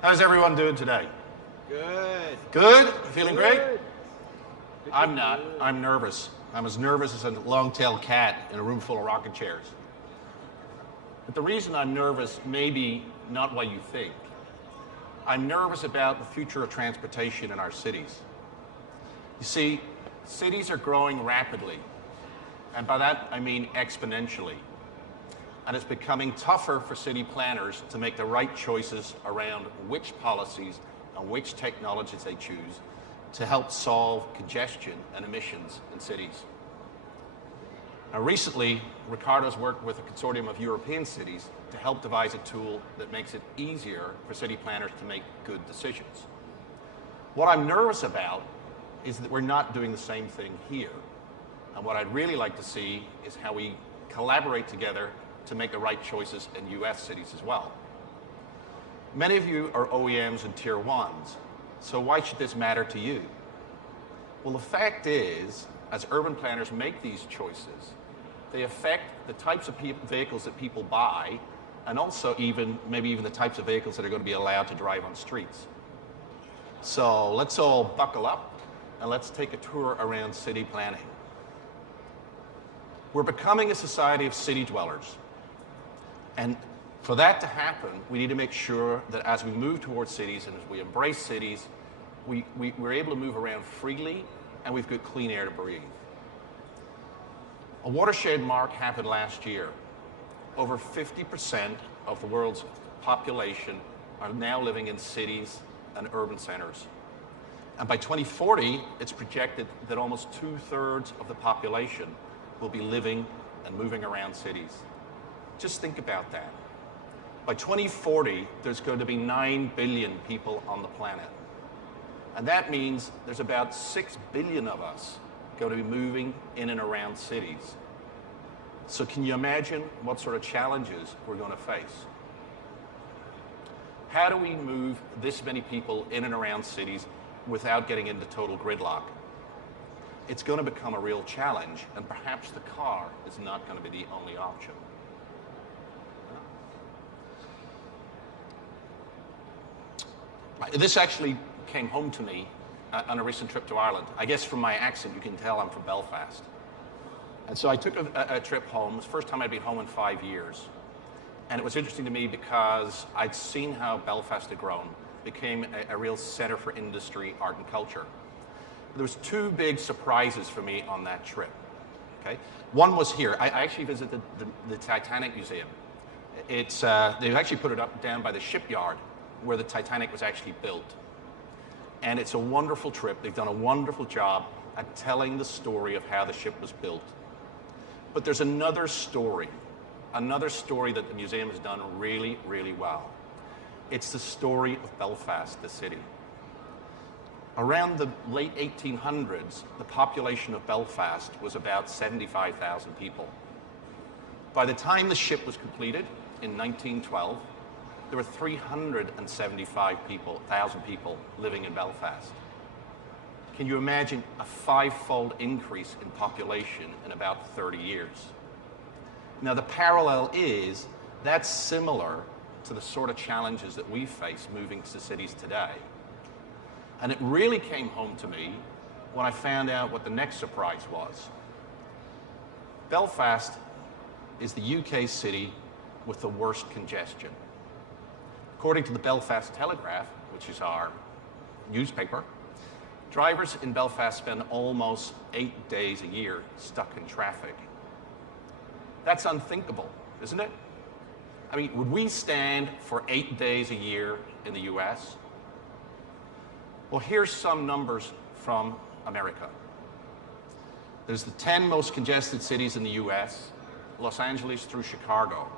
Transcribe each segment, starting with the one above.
How's everyone doing today? Good. Good? Feeling great? Good. I'm not. I'm nervous. I'm as nervous as a long-tailed cat in a room full of rocking chairs. But the reason I'm nervous may be not what you think. I'm nervous about the future of transportation in our cities. You see, cities are growing rapidly, and by that I mean exponentially. And it's becoming tougher for city planners to make the right choices around which policies and which technologies they choose to help solve congestion and emissions in cities. Now, recently, Ricardo's worked with a consortium of European cities to help devise a tool that makes it easier for city planners to make good decisions. What I'm nervous about is that we're not doing the same thing here. And what I'd really like to see is how we collaborate together to make the right choices in US cities as well. Many of you are OEMs and Tier 1s, so why should this matter to you? Well, the fact is, as urban planners make these choices, they affect the types of vehicles that people buy, and also maybe even the types of vehicles that are going to be allowed to drive on streets. So let's all buckle up and let's take a tour around city planning. We're becoming a society of city dwellers. And for that to happen, we need to make sure that as we move towards cities and as we embrace cities, we're able to move around freely and we've got clean air to breathe. A watershed mark happened last year. Over 50% of the world's population are now living in cities and urban centers. And by 2040, it's projected that almost 2/3 of the population will be living and moving around cities. Just think about that. By 2040, there's going to be 9 billion people on the planet. And that means there's about 6 billion of us going to be moving in and around cities. So can you imagine what sort of challenges we're going to face? How do we move this many people in and around cities without getting into total gridlock? It's going to become a real challenge, and perhaps the car is not going to be the only option. This actually came home to me on a recent trip to Ireland. I guess from my accent you can tell I'm from Belfast. And so I took a trip home. It was the first time I'd been home in 5 years. And it was interesting to me because I'd seen how Belfast had grown. It became a real center for industry, art, and culture. There was 2 big surprises for me on that trip. Okay? One was here. I actually visited the Titanic Museum. They've actually put it down by the shipyard where the Titanic was actually built. And it's a wonderful trip. They've done a wonderful job at telling the story of how the ship was built. But there's another story that the museum has done really, really well. It's the story of Belfast, the city. Around the late 1800s, the population of Belfast was about 75,000 people. By the time the ship was completed in 1912, there were 375,000 people living in Belfast. Can you imagine a 5-fold increase in population in about 30 years? Now, the parallel is that's similar to the sort of challenges that we face moving to cities today. And it really came home to me when I found out what the next surprise was. Belfast is the UK city with the worst congestion. According to the Belfast Telegraph, which is our newspaper, drivers in Belfast spend almost 8 days a year stuck in traffic. That's unthinkable, isn't it? I mean, would we stand for 8 days a year in the US? Well, here's some numbers from America. There's the 10 most congested cities in the US, Los Angeles through Chicago.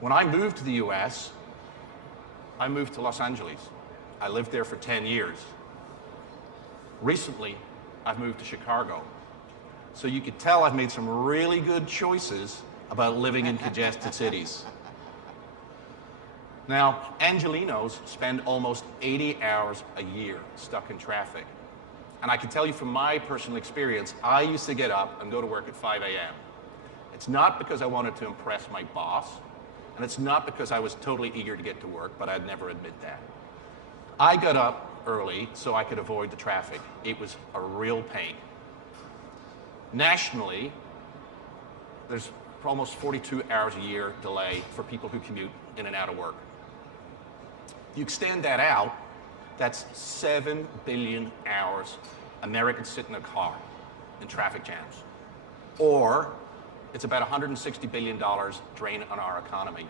When I moved to the US, I moved to Los Angeles. I lived there for 10 years. Recently, I've moved to Chicago. So you could tell I've made some really good choices about living in congested cities. Now, Angelinos spend almost 80 hours a year stuck in traffic. And I can tell you from my personal experience, I used to get up and go to work at 5 a.m. It's not because I wanted to impress my boss. And it's not because I was totally eager to get to work, but I'd never admit that. I got up early so I could avoid the traffic. It was a real pain. Nationally, there's almost 42 hours a year delay for people who commute in and out of work. You extend that out, that's 7 billion hours Americans sit in a car in traffic jams. Or it's about $160 billion drain on our economy.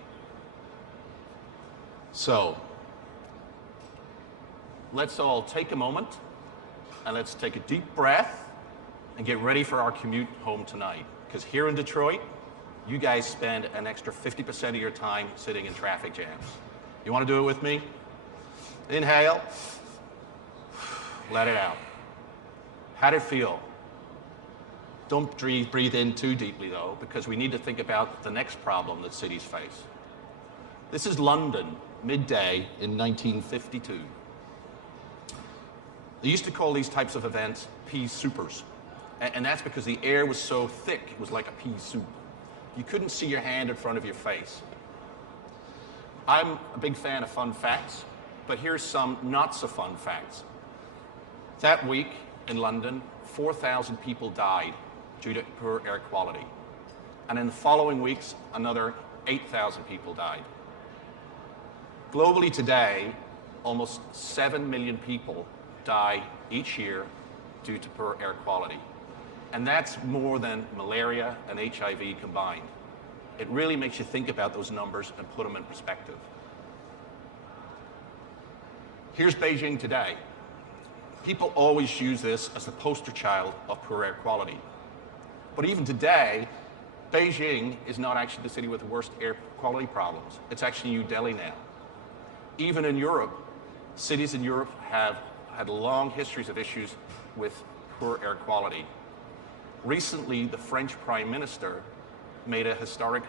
So let's all take a moment and let's take a deep breath and get ready for our commute home tonight. Because here in Detroit, you guys spend an extra 50% of your time sitting in traffic jams. You want to do it with me? Inhale, let it out. How'd it feel? Don't breathe in too deeply though, because we need to think about the next problem that cities face. This is London, midday in 1952. They used to call these types of events pea soupers. And that's because the air was so thick, it was like a pea soup. You couldn't see your hand in front of your face. I'm a big fan of fun facts, but here's some not so fun facts. That week in London, 4,000 people died due to poor air quality. And in the following weeks, another 8,000 people died. Globally today, almost 7 million people die each year due to poor air quality. And that's more than malaria and HIV combined. It really makes you think about those numbers and put them in perspective. Here's Beijing today. People always use this as the poster child of poor air quality. But even today, Beijing is not actually the city with the worst air quality problems. It's actually New Delhi now. Even in Europe, cities in Europe have had long histories of issues with poor air quality. Recently, the French Prime Minister made a historic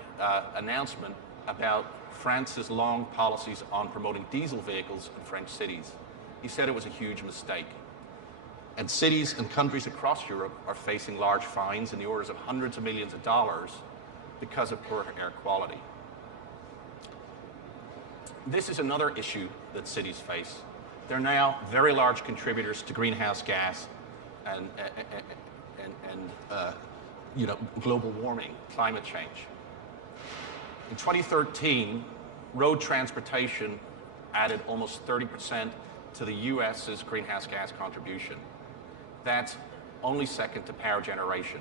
announcement about France's long policies on promoting diesel vehicles in French cities. He said it was a huge mistake. And cities and countries across Europe are facing large fines in the orders of hundreds of millions of dollars because of poor air quality. This is another issue that cities face. They're now very large contributors to greenhouse gas and global warming, climate change. In 2013, road transportation added almost 30% to the US's greenhouse gas contribution. That's only second to power generation.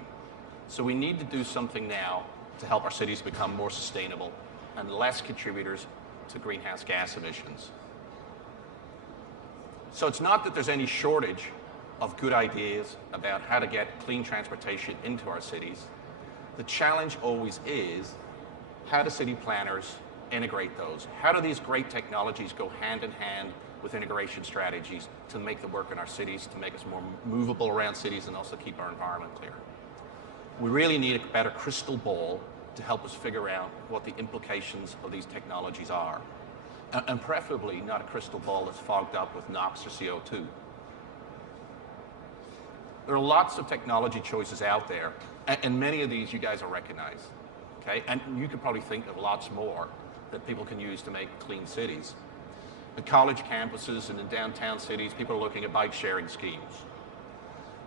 So we need to do something now to help our cities become more sustainable and less contributors to greenhouse gas emissions. So it's not that there's any shortage of good ideas about how to get clean transportation into our cities. The challenge always is, how do city planners integrate those? How do these great technologies go hand in hand with integration strategies to make the work in our cities, to make us more movable around cities and also keep our environment clear? We really need a better crystal ball to help us figure out what the implications of these technologies are. And preferably not a crystal ball that's fogged up with NOx or CO2. There are lots of technology choices out there, and many of these you guys will recognize, okay? And you could probably think of lots more that people can use to make clean cities. At college campuses and in downtown cities, people are looking at bike sharing schemes.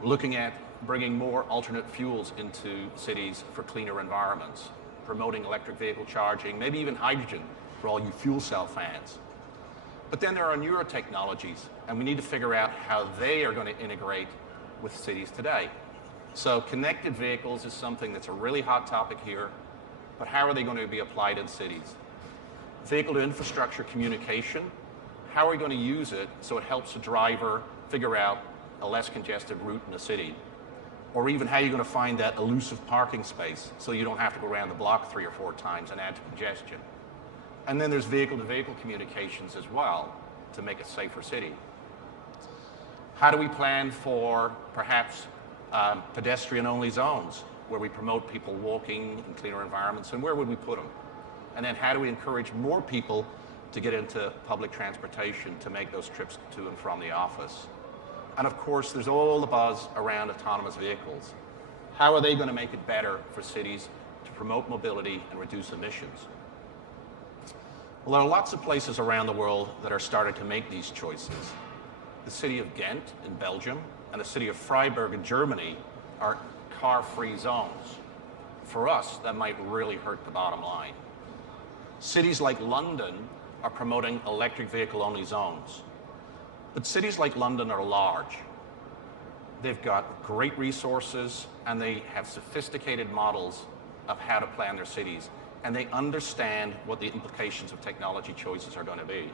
We're looking at bringing more alternate fuels into cities for cleaner environments, promoting electric vehicle charging, maybe even hydrogen for all you fuel cell fans. But then there are newer technologies, and we need to figure out how they are going to integrate with cities today. So connected vehicles is something that's a really hot topic here, but how are they going to be applied in cities? Vehicle to infrastructure communication, how are we going to use it so it helps the driver figure out a less congested route in a city? Or even how are you going to find that elusive parking space so you don't have to go around the block 3 or 4 times and add to congestion? And then there's vehicle-to-vehicle communications as well to make a safer city. How do we plan for perhaps pedestrian-only zones where we promote people walking in cleaner environments, and where would we put them? And then how do we encourage more people to get into public transportation to make those trips to and from the office? And of course, there's all the buzz around autonomous vehicles. How are they going to make it better for cities to promote mobility and reduce emissions? Well, there are lots of places around the world that are starting to make these choices. The city of Ghent in Belgium and the city of Freiburg in Germany are car-free zones. For us, that might really hurt the bottom line. Cities like London are promoting electric vehicle-only zones. But cities like London are large. They've got great resources, and they have sophisticated models of how to plan their cities, and they understand what the implications of technology choices are going to be.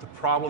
The problem